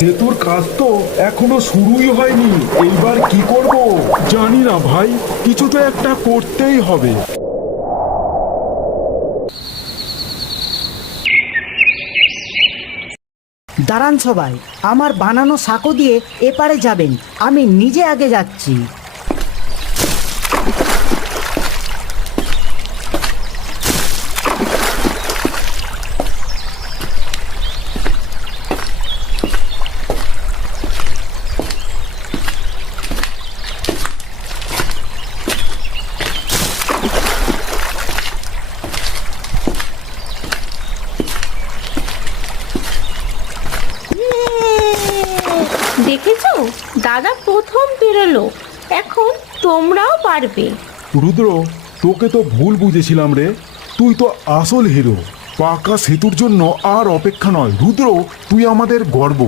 সেতুর কাজ তো এখনো শুরুই হয়নি, এইবার কি করব জানি না ভাই, কিছু তো একটা করতেই হবে। দাঁড়ান সবাই, আমার বানানো সাঁকো দিয়ে এপারে যাবেন, আমি নিজে আগে যাচ্ছি। দেখেছো, দাদা প্রথম পেরোলো, এখন তোমরাও পারবে। রুদ্র, তোকে তো ভুল বুঝেছিলাম রে, তুই তো আসল হিরো। পাকা সেতুর জন্য আর অপেক্ষা নয় রুদ্র, তুই আমাদের গর্ব।